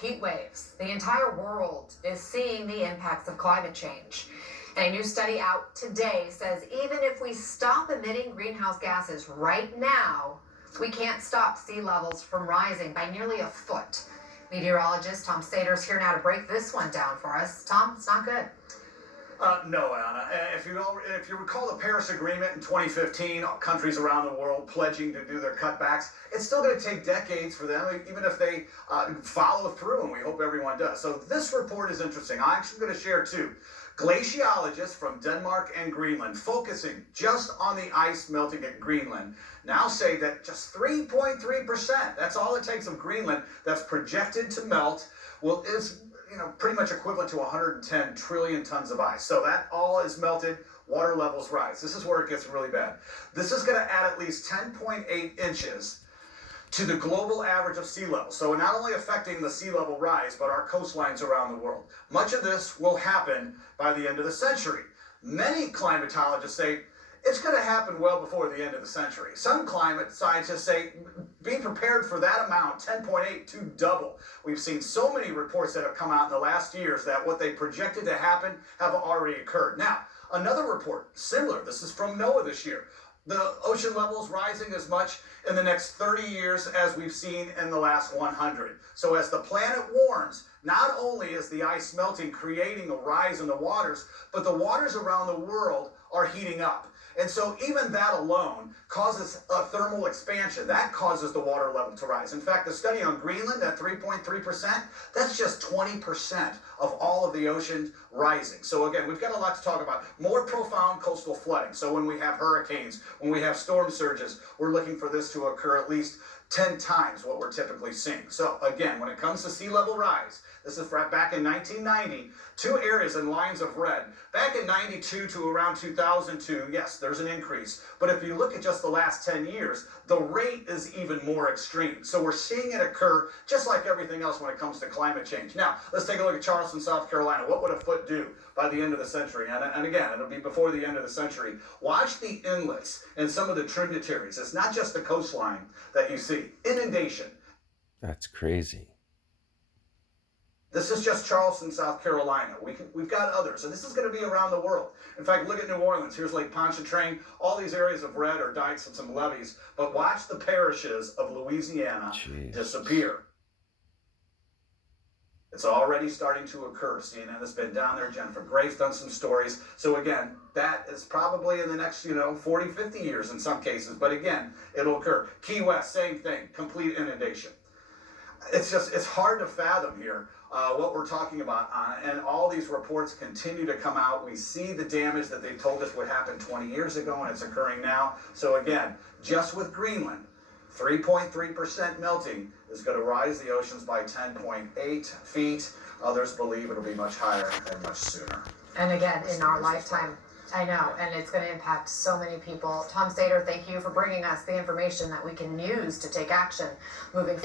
Heat waves. The entire world is seeing the impacts of climate change. And a new study out today says even if we stop emitting greenhouse gases right now, we can't stop sea levels from rising by nearly a foot. Meteorologist Tom Sater is here now to break this one down for us. Tom, it's not good. No, Anna. If you recall the Paris Agreement in 2015, countries around the world pledging to do their cutbacks, it's still going to take decades for them, even if they follow through, and we hope everyone does. So this report is interesting. I'm actually going to share two. Glaciologists from Denmark and Greenland, focusing just on the ice melting at Greenland, now say that just 3.3%, that's all it takes of Greenland that's projected to melt, is pretty much equivalent to 110 trillion tons of ice. So that all is melted, water levels rise. This is where it gets really bad. This is going to add at least 10.8 inches to the global average of sea level. So not only affecting the sea level rise, but our coastlines around the world. Much of this will happen by the end of the century. Many climatologists say it's going to happen well before the end of the century. Some climate scientists say be prepared for that amount, 10.8, to double. We've seen so many reports that have come out in the last years that what they projected to happen have already occurred. Now, another report, similar, this is from NOAA this year. The ocean levels rising as much in the next 30 years as we've seen in the last 100. So as the planet warms, not only is the ice melting, creating a rise in the waters, but the waters around the world are heating up. And so even that alone causes a thermal expansion. That causes the water level to rise. In fact, the study on Greenland at 3.3%, that's just 20% of all of the ocean rising. So again, we've got a lot to talk about. More profound coastal flooding. So when we have hurricanes, when we have storm surges, we're looking for this to occur at least 10 times what we're typically seeing. So again, when it comes to sea level rise, this is back in 1990, two areas in lines of red. Back in 92 to around 2002, yes, there's an increase. But if you look at just the last 10 years, the rate is even more extreme. So we're seeing it occur just like everything else when it comes to climate change. Now, let's take a look at Charleston, South Carolina. What would a foot do by the end of the century? And again, it'll be before the end of the century. Watch the inlets and some of the tributaries. It's not just the coastline that you see. Inundation. That's crazy. This is just Charleston, South Carolina. We've got others, and this is going to be around the world. In fact, look at New Orleans. Here's Lake Pontchartrain. All these areas of red are dikes and some levees, but watch the parishes of Louisiana disappear. It's already starting to occur. CNN has been down there. Jennifer Gray's done some stories. So again, that is probably in the next, 40, 50 years in some cases. But again, it'll occur. Key West, same thing, complete inundation. It's hard to fathom here what we're talking about, and all these reports continue to come out. We see the damage that they told us would happen 20 years ago, and it's occurring now. So again, just with Greenland, 3.3% melting is going to rise the oceans by 10.8 feet. Others believe it'll be much higher and much sooner. And again, in our lifetime. I know, and it's going to impact so many people. Tom Sater, thank you for bringing us the information that we can use to take action moving forward.